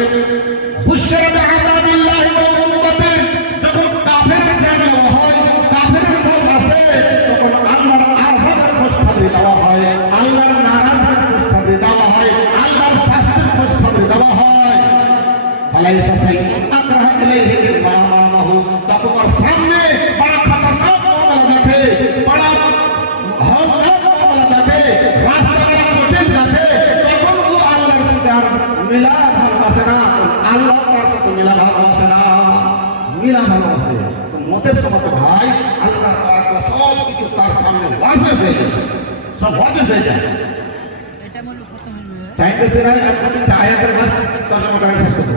বুশরা বিআযাবিল্লাহি ওয়া উকুবাতিহি, যখন কাফেরের জান নেওয়া হয়, কাফেরের মত আসে, তখন আল্লাহর আযাবের খুশখবরি দেওয়া হয়, আল্লাহর নারাজগির খুশখবরি দেওয়া হয়, আল্লাহর শাস্তির খুশখবরি দেওয়া হয়। ফালাইসা শাইউন আকরাহা ইলাইহি মিম্মা আমামাহু, তখন সামনে বড় খতরনাক মামলা দেখে, বড় হওয়ার মামলা দেখে, রাস্তা বড় কঠিন দেখে, তখন ও আল্লাহর সাথে আর মিলা ভালোবাসে না, আল্লাহ তার সাথে মিলা ভালোবাসে না, মিলা ভালোবাসে। তো মতের সময় ভাই আল্লাহ তাআলা সব কিছু তার সামনে ওয়াজিব হয়ে গেছে, সব ওয়াজিব হয়ে যায়। টাইম বেশি নাই, একটা আয়াতের মাস তর্জমা করা শেষ করব।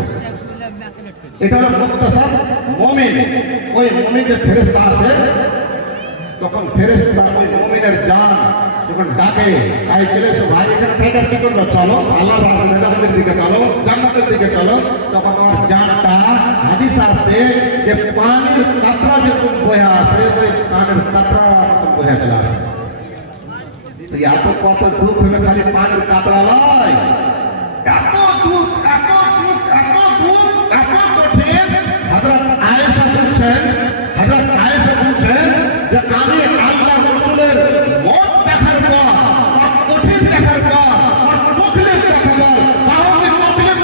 এটা হলো মুখতাসার মুমিন। ওই মুমিন যে ফেরেশতা আছে, তখন ফেরেশতা ওই মুমিনের জান যখন ডাকে, তাই চলে এসো ভাই, এখানে থেকে কি করলো, চলো আল্লাহর রাজাদের দিকে চলো, জান্নাতের দিকে চলো, তখন আমার জানটা হাদিস আসছে যে পানির কাতরা যখন বয়ে আসে, ওই পানির কাতরা মতন বয়ে চলে আসে। এত কত দুঃখ হবে, খালি পানির কাতরা নয়, এত দুঃখ, এত দুঃখ, এত দুঃখ, এত কঠিন। হযরত আয়েশা বলছেন, হযরত আয়েশা বলছেন যে আমি আল্লাহর রাসূলের মত দেখার পর, কঠিন দেখার পর, তকলিফ দেখার পর, কাউকে তকলিফ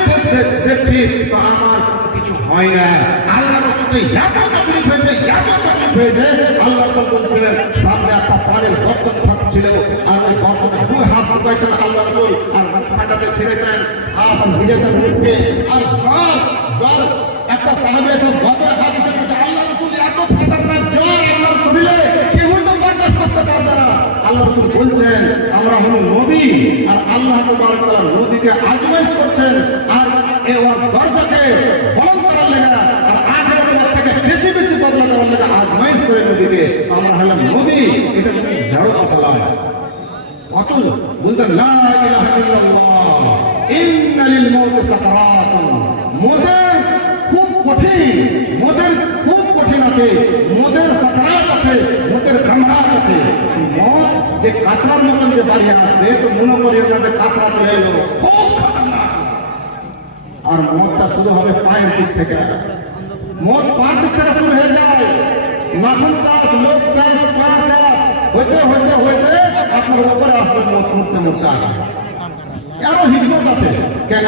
দেখছি, তো আমার কিছু হয় না। আল্লাহ রাসূলকে এত তকলিফ হয়েছে, এত তকলিফ হয়েছে, আল্লাহ রাসূল বলছিলেন সামনে একটা পানির বর্তন থাকছিল, আর ওই বর্তনে দুই হাত ঢুকাইতেন আল্লাহ রাসূল, আর মাথাটাতে ফিরেতেন, হাত ভিজেতেন মুখে, আর জ্বর একটা সাহাবী এসে বদর হাদিসে বলছে, আল্লাহ রাসূল এত খতরনাক জ্বর আমার শরীরে কেউ তো বরদাস্ত করতে পারবে না। আল্লাহ রাসূল বলছেন আমরা হলো নবী, আর আল্লাহ তাআলা তাআলা নবীকে আজমাইশ করছেন, আর এই ওর দরজাকে বলন্দ করার লাগা, আর আখিরাতের থেকে বেশি বেশি বদলা দেওয়ার লাগা আজমাইশ করে নবীকে। আমরা হলাম নবী, এটা কোনো বড় কথা নয়। কত বলতেন লা ইলাহা ইল্লাল্লাহ, ইন্না লিল মাউতি সাকারাতুন। মদের খুব কঠিন, মদের খুব কঠিন আছে, মদের সাকারাত আছে, মদের গম্ভীর আছে। মদ যে কাতরার মতন যে বাড়ি আসবে, তো মনে করি যে কাতরা চলে এলো, খুব খতরনাক। আর মদটা শুরু হবে পায়ের দিক থেকে। মদ পায়ের দিক থেকে শুরু হয়ে যায়, নাখুন শ্বাস, লোক শ্বাস, প্রাণ শ্বাস হইতে হইতে হইতে আপনার উপরে আসবে, মদ মুখতে মুখতে আসবে। আরো হিকমত আছে কেন?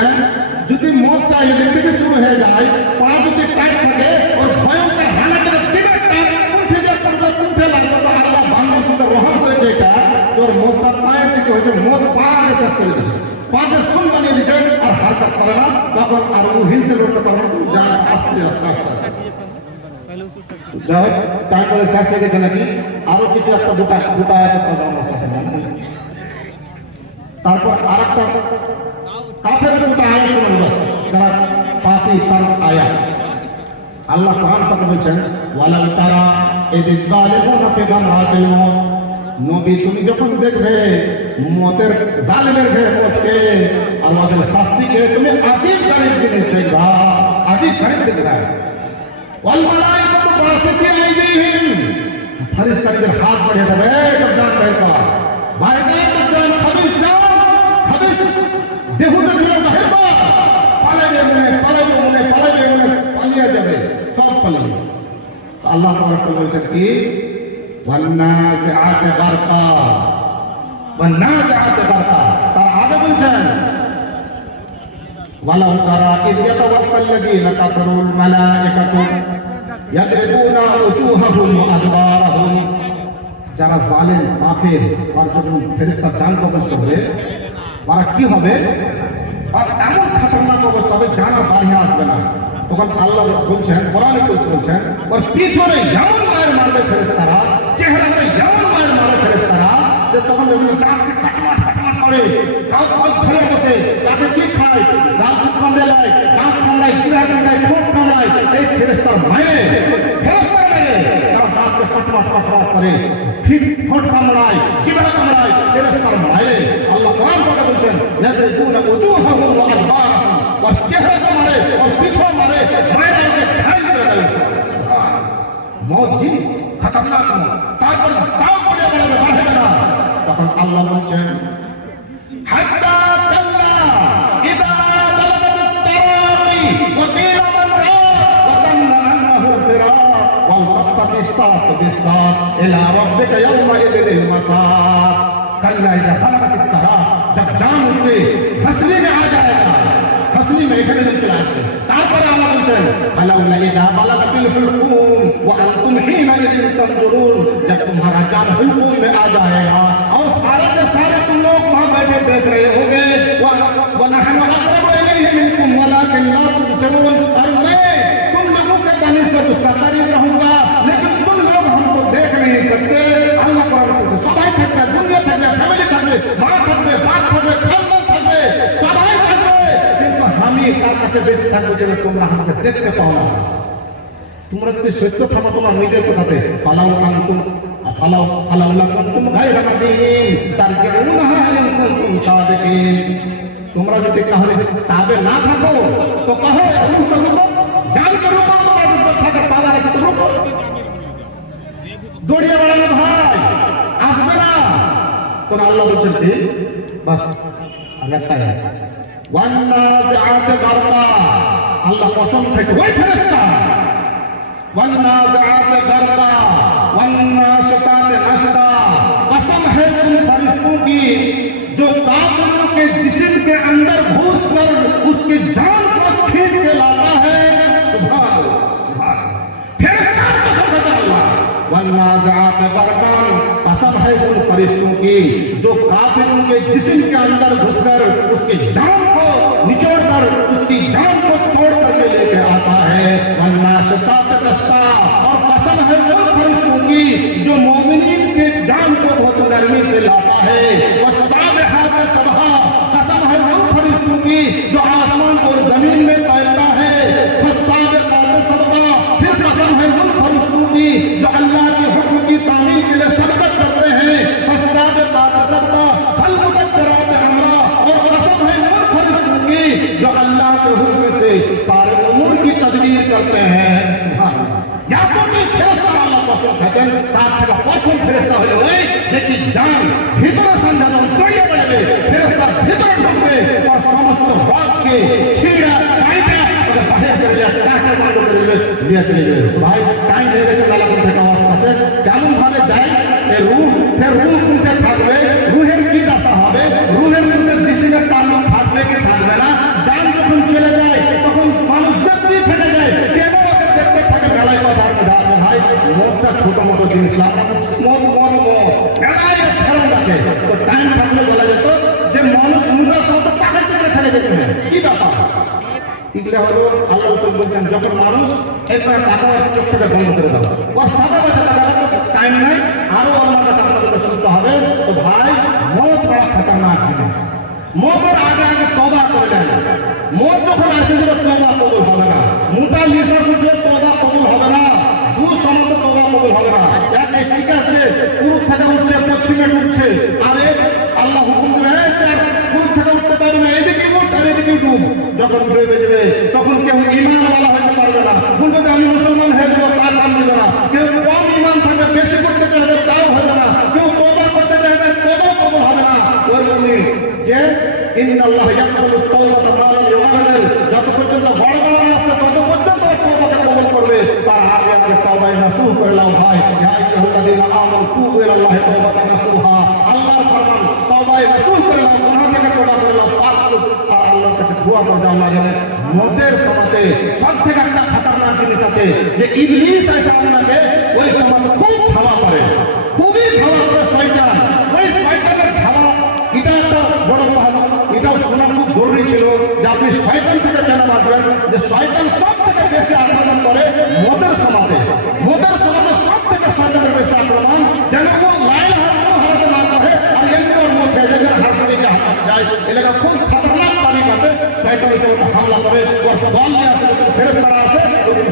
যদি মদটা এদিক থেকে শুরু হয়ে যায়, পা যদি টাইট থাকে, ওর ভয়ঙ্কর হানাটা দিবেটা উঠে যে করবে, উঠে লাগবে, তো আল্লাহ বান্দার সাথে রহম করেছে এটা, তোর মদটা পায়ের দিকে হয়েছে, মদ পা আগে শেষ করে দিয়েছে, পাকে শূন্য বানিয়ে দিচ্ছে, আর হালকা করে না, তখন আর ও হিলতে লড়তে পারবে না, যা আস্তে আস্তে আস্তে আস্তে যাই হোক। তারপরে শেষ হয়ে গেছে নাকি আরো কিছু একটা দুটা তারপর আর একটা কাফের দুটো আয়াত শুনুন বাস, যারা পাপী তার আয়াত। আল্লাহ কোরআন পাকে বলছেন, ওয়ালাল তারা ইযিল যালিমুনা ফি গামরাতিল মউত, নবী তুমি যখন দেখবে মতের জালিমের ঘে মতকে আর ওদের শাস্তিকে, তুমি আজীব গরিব জিনিস দেখবা, আজীব গরিব দেখবা। ওয়াল মালাইকাতু বাসিতি আইদিহিম, ফেরেশতাদের হাত बढ़े যাবে, जब जान बेर का বাইরে তো জান খবিস জান খবিস দেহুতে ছিল বাহির পা পালাবে মনে পালিয়ে যাবে, সব পালিয়ে। তো আল্লাহ তাআলা বলছেন কি, ওয়ান্নাজিআতি গারকা, তার আগে বলছেন ওয়ালাউ তারা ইয ইয়াতাওয়াফাল্লাযীনা কাফারুল মালায়েকাতু ইয়াদরিবুনা উজুহাহুম ওয়া আদবারাহুম, যারা জালিম কাফের আর যখন ফেরেশতা জান কবজ করবে, তারা কি হবে, আর এমন খতরনাক অবস্থা হবে, জানা বাড়িয়ে আসবে না। তখন আল্লাহ বলছেন, কোরআনে বলছেন, ওর পিছনে এমন মায়ের মারবে ফেরেশতারা, চেহারাতে এমন মায়ের মারে ফেরেশতারা, যে তখন যখন দাঁতকে কাটমাট করে, কাউ ধরে বসে, তাকে কি খায়, দাঁত কামড়ায়, দাঁত কামড়ায়, জিরা কামড়ায়, ঠোঁট কামড়ায়, এই ফেরেশতার মায়ে তারা দাঁতকে কাটমাট করে, ঠিক ঠোঁট কামড়ায়, জিরা কামড়ায়, ফেরেশতার মায়ে। আল্লাহ কোরআন পাকে বলছেন, ইয়াজরিবুনা উজুহাহুম ওয়া আদবারাহুম, ওর চেহারা মারে, ওর পিছনে মারে, মায়ের ওকে ঘায়েল করে দেয়। মদ জি খতরনাক মদ, তারপর তাও করে বলবে বাড়বে না। তখন আল্লাহ বলছেন, হাত্তা কাল্লা ইযা বালাগাত তারাকি ওয়া কিলা মান ওয়া তান্না আনহু ফিরাক ওয়াল তাফাতিস সাত বিসাত ইলা রাব্বিকা ইয়াওমা ইযিল মাসাক। কাল্লা ইযা বালাগাত তারাক, जब जान उसके हंसने में आ जाएगा, हंसने में এখানে চলে আসবে। তারপরে আল্লাহ বলছেন, ফালাউলা ইযা বালাগাতিল হুলকুম ওয়া আনতুম হিনাইযিন তানজুরুন, जब तुम्हारा जान हुलकुम में आ जाएगा और सारे के सारे तुम लोग वहां बैठे देख रहे होगे, व नहनु अक़रबु इलैहि मिनकुम वलाकिन ला तुबसिरून, और मैं तुम लोगों के बनिस्बत उसका करीब रहूंगा, लेकिन तुम लोग हमको देख नहीं सकते। আল্লাহ কোরআন বলছে, সবাই থাকবে, দুনিয়া থাকবে, ফ্যামিলি থাকবে, মা থাকবে, বাপ থাকবে, খানদান থাকবে, সবাই থাকবে, কিন্তু আমি তার কাছে বেশি থাকবো যে তোমরা আমাকে দেখতে পাও না। তোমরা যদি সত্য থামো তোমার নিজের কথাতে, ফালাউলা কুনতুম গায়রা মাদিন তারজিউনহা ইন কুনতুম সাদিকিন, তোমরা যদি তাহলে তাবে না থাকো তো কহো রূহ তো রূহ, জান কে রূহ তোমার উপর থাকে, পাওয়ার আছে তো রূহ, দৌড়িয়ে বেড়ানো ভাই আসবে না। তো আল্লাহ বলছেন কি, বাস আরেকটা ওয়ান্নাজিআতি গারকা, আল্লাহ কসম খেয়েছে ওই ফেরেশতা, वन्नाज़िआति गरक़ा वन्नाशिताति नश्ता, कसम है उन फरिश्तों की जो काफिरों के जिस्म के अंदर घुस कर उसकी जान को खींच के लाता है। सुभान अल्लाह, सुभान फरिश्ता कसम है अल्लाह। वन्नाज़िआति गरक़ा, कसम है उन फरिश्तों की जो काफिरों के जिस्म के अंदर घुसकर उसकी जान को निचोड़ कर उसकी जान को तोड़ करके लेके आता है। वन्नाशिताति नश्ता, और कसम है उन फरिश्तों की जो मोमिनीन के जान को बहुत नरमी से लाता है। वस्साबिहाति सबहा, कसम है उन फरिश्तों की जो आसमान और जमीन में तैरता है। फस्साबिकाति सबका, फिर कसम है उन फरिश्तों की जो अल्लाह के हुक्म की तामील के लिए सबकत करते हैं। फस्साबिकाति सबका फलमुदब्बिराति अमरा, और कसम है उन फरिश्तों की जो अल्लाह के हुक्म से सारे उमूर की तदबीर करते हैं। सुभान अल्लाह। या तो फैसला अल्लाह को রসুল খাচ্ছেন তার থেকে প্রথম ফেরেশতা হলো ওই যে কি জান ভিতরে সন্ধ্যা যখন তৈরি বেড়াবে ফেরেশতার ভিতরে ঢুকবে আর সমস্ত রগকে ছিঁড়া কাইটা বাহির করে দেবে টাকা বন্ধ করে দেবে দিয়ে চলে যাবে। ভাই টাইম হয়ে গেছে মেলাদিন থেকে আওয়াজ আছে কেমন ভাবে যায় এই রুহ ফের রুহ উঠে থাকবে রুহের কি দশা হবে রুহের সঙ্গে জিসিমের তাল্লুক থাকবে কি থাকবে না জান যখন চলে যায় তখন মানুষ দেখতেই থেকে যায় কেন ওকে দেখতে থাকে মেলায় কথার মধ্যে আছে ভাই মদটা ছোট মোটো জিনিস মদ মেলায় ফেরত আছে তো টাইম থাকলে বলা যেত যে মানুষ মুখের সঙ্গে তাকাইতে গেলে থেকে যেতে কি ব্যাপার এগুলো হলো আল্লাহ রসুল বলছেন যখন মানুষ একবার টাকা চোখ থেকে বন্ধ করে দেওয়া ওর সাদা বাজে টাকা টাইম নাই আরো আমার কাছে আপনাদেরকে শুনতে হবে তো ভাই মদ বড় খতরনাক জিনিস মদের আগে আগে তবা করে নেন মদ যখন আসে যাবে তবা কবুল হবে না মোটা নিঃশ্বাস উঠলে তবা কবুল হবে না দু সমত তবা কবুল হবে না এক ঠিক আছে পূর্ব থেকে উঠছে পশ্চিমে উঠছে আরে আল্লাহ হুকুম দেবে পূর্ব থেকে উঠতে পারবে না এদিকে উঠ আর এদিকে ডুব যখন ডুবে যাবে তখন কেউ ইমানওয়ালা হতে পারবে না বলবে যে আমি মুসলমান হয়ে যাবো তার নাম নেবে না কেউ কম ইমান থাকবে বেশি করতে চাইবে তাও হবে না কেউ তবা করতে চাইবে তবাও কবুল হবে না ওর জন্য যে ইন্নাল্লাহ ইয়াকবালু তাওবাতা মা লাম ইউগারগির যত পর্যন্ত বড় বড় আসছে তত পর্যন্ত তওবাকে কবুল করবে তার আগে আগে তওবায়ে নাসুহ করে নাও ভাই ইয়া আইয়ুহাল্লাযীনা আমানু তুবু ইলাল্লাহি তাওবাতান নাসুহা আল্লাহর ফরমান তওবায়ে নাসুহ করে নাও গুনাহ থেকে তওবা করে নাও পাক আর আল্লাহর কাছে দোয়া করতে আল্লাহ জানে মদের সমাতে সবথেকে একটা খতরনাক জিনিস আছে যে ইবলিস এসে আপনাকে ওই সমাতে খুব ধাওয়া করে খুবই ধাওয়া করে শয়তান ওই শয়তানের ধাওয়া এটা একটা বড় পাহাড় এটাও শোনা খুব জরুরি ছিল যে আপনি শয়তান থেকে কেন বাঁচবেন যে শয়তান সব থেকে বেশি আক্রমণ করে মদের সমাতে সব থেকে শয়তানের বেশি আক্রমণ যেন ও লাইল হারাতে না করে আর এরপর মধ্যে যাদের হাত থেকে হাত যায় এলাকা খুব খতরনাক তালিকাতে শয়তান এসে ওটা হামলা করে ওর দল নিয়ে আসে ফেরেশতারা আসে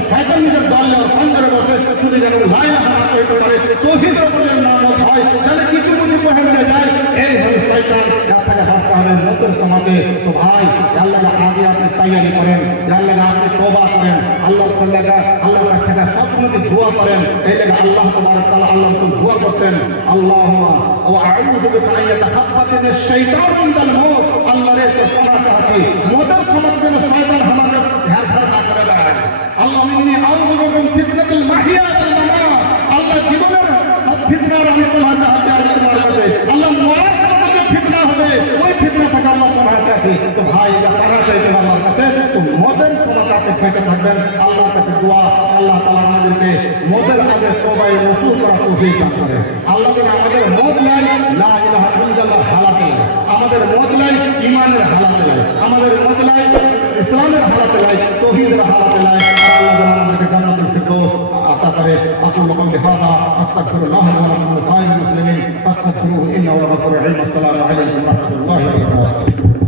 শয়তান নিজের দল নিয়ে পাঞ্জরে বসে শুধু যেন লাইল হারাতে হতে পারে তৌহিদের উপরে নাম হয় যেন কিছু মুছি পহেলে যায় এই হল শয়তান যার থেকে বাঁচতে হবে মদের সমাজে তো ভাই আল্লাহ আগে আপনি তৈরি করেন আল্লাহ আপনি তওবা করেন আল্লাহর কাছ থেকে সবসময় দোয়া করেন এই লেগে আল্লাহ তাবারক তাআলা আল্লাহ রাসূল দোয়া করতেন আল্লাহুম্মা ওয়া আউযু বিকা আন ইয়াতাখাব্বাতানি শাইতানু মিনাল মউত আল্লাহ রে তো পানা চাচ্ছি মদের সমাজে যেন শয়তান আমাকে হেরফের না করে দেয় আল্লাহ ইন্নী আউযু বিকা মিন ফিতনাতিল মাহিয়া ওয়াল মামাত আল্লাহ জীবনের ফিতনার আমি পানা চাচ্ছি আল্লাহর কাছে আল্লাহ মরার সময় ফিতনা হবে ওই ফিতনা থেকে আল্লাহ পানা চাচ্ছি তো ভাই এটা পানা চাইতে আল্লাহর কাছে তো মদের সময় আপনি বেঁচে থাকবেন আল্লাহর কাছে দোয়া আল্লাহ তাআলা আমাদেরকে মদের আগে তওবায়ে নসুহ করার তৌফিক দান করে আল্লাহ যেন আমাদের মদ নাই লা ইলাহা ইল্লাল্লাহ হালাতে লাগে আমাদের মদ নাই ঈমানের হালাতে লাগে আমাদের মদ নাই ইসলামের হালাতে লাগে তাওহীদের হালাতে লাগে আল্লাহ যেন আমাদেরকে জান্নাতুল ফিরদৌস আতা করে আকুল কওলি হাযা আস্তাগফিরুল্লাহ ওয়া লাকুম ওয়া লিসাইরিল মুসলিমিন ফাস্তাগফিরুহু ইন্নাহু হুয়াল গফুরুর রহিম আসসালামু আলাইকুম ওয়া রাহমাতুল্লাহি ওয়া বারাকাতুহু